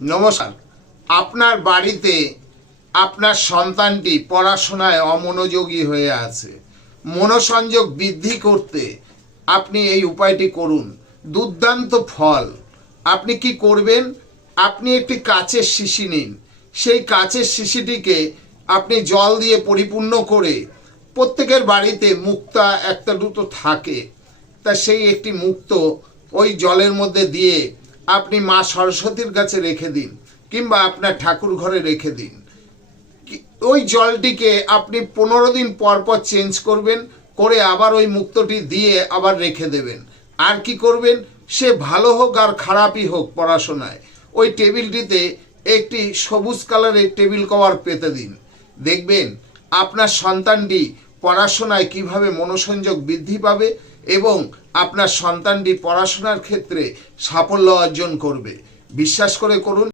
নমস্কার। আপনার বাড়িতে আপনার সন্তানটি পড়াশোনায় অমনোযোগী হয়ে আছে। মনোসংযোগ বৃদ্ধি করতে আপনি এই উপায়টি করুন, দুর্দান্ত ফল। আপনি কি করবেন? আপনি একটি কাচের শিশি নিন। সেই কাচের শিশিটিকে আপনি জল দিয়ে পরিপূর্ণ করে, প্রত্যেকের বাড়িতে মুক্তা একটা দুটো থাকে, তা সেই একটি মুক্ত ওই জলের মধ্যে দিয়ে আপনি মা সরস্বতীর কাছে রেখে দিন, কিংবা আপনার ঠাকুর ঘরে রেখে দিন। ওই জলটিকে আপনি 15 দিন পর পর চেঞ্জ করবেন, করে আবার ওই মুক্তটি দিয়ে আবার রেখে দেবেন। আর কি করবেন? সে ভালো হোক আর খারাপই হোক, পড়াশোনায় ওই টেবিলটিতে একটি সবুজ কালারের টেবিল কভার পেতে দিন। দেখবেন আপনার সন্তানটি পড়াশোনায় কিভাবে মনোসংযোগ বৃদ্ধি পাবে এবং আপনার সন্তানটি পড়াশোনার ক্ষেত্রে সাফল্য অর্জন করবে। বিশ্বাস করে করুন।